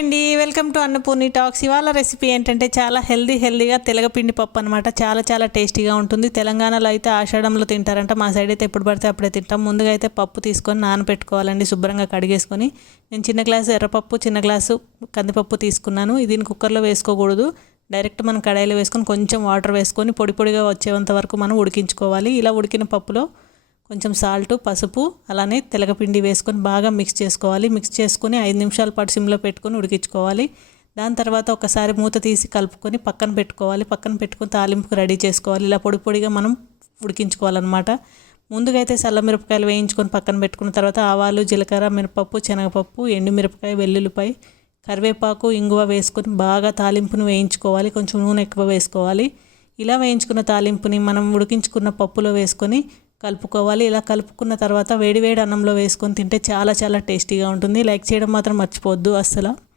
అండి. Welcome to Annapurni talks ఇవాళ recipe ఏంటంటే చాలా హెల్దీ హెల్దీగా తెలగపిండి పప్పు అనమాట చాలా చాలా టేస్టీగా ఉంటుంది. తెలంగాణలో అయితే ఆషాఢంలో తింటారంట. మా సైడ్ అయితే ఎప్పుడు పడితే అప్పుడే తింటాం. ముందుగా అయితే పప్పు తీసుకొని నానబెట్టుకోవాలండి శుభ్రంగా కడిగేసుకొని. నేను చిన్న గ్లాసు ఎర్రపప్పు చిన్న గ్లాసు కందిపప్పు తీసుకున్నాను. దీన్ని కుక్కర్లో వేసుకోకూడదు. డైరెక్ట్ మనం కడాయిలో వేసుకొని కొంచెం వాటర్ వేసుకొని పొడి పొడిగా వచ్చేంత వరకు మనం ఉడికించుకోవాలి. ఇలా ఉడికిన పప్పులో కొంచెం సాల్ట్ పసుపు అలానే తెలగపిండి వేసుకొని బాగా మిక్స్ చేసుకోవాలి. మిక్స్ చేసుకొని ఐదు నిమిషాల పాటు సిమ్లో పెట్టుకొని ఉడికించుకోవాలి. దాని తర్వాత ఒకసారి మూత తీసి కలుపుకొని పక్కన పెట్టుకోవాలి. పక్కన పెట్టుకొని తాలింపుకు రెడీ చేసుకోవాలి. ఇలా పొడి పొడిగా మనం ఉడికించుకోవాలన్నమాట. ముందుగా అయితే చల్లమిరపకాయలు వేయించుకొని పక్కన పెట్టుకున్న తర్వాత ఆవాలు జీలకర్ర మినపప్పు శనగపప్పు ఎండుమిరపకాయ వెల్లుల్లిపాయ కరివేపాకు ఇంగువ వేసుకొని బాగా తాలింపును వేయించుకోవాలి. కొంచెం నూనె ఎక్కువ వేసుకోవాలి. ఇలా వేయించుకున్న తాలింపుని మనం ఉడికించుకున్న పప్పులో వేసుకొని కలుపుకోవాలి. ఇలా కలుపుకున్న తర్వాత వేడివేడి అన్నంలో వేసుకొని తింటే చాలా చాలా టేస్టీగా ఉంటుంది. లైక్ చేయడం మాత్రం మర్చిపోవద్దు అస్సలు.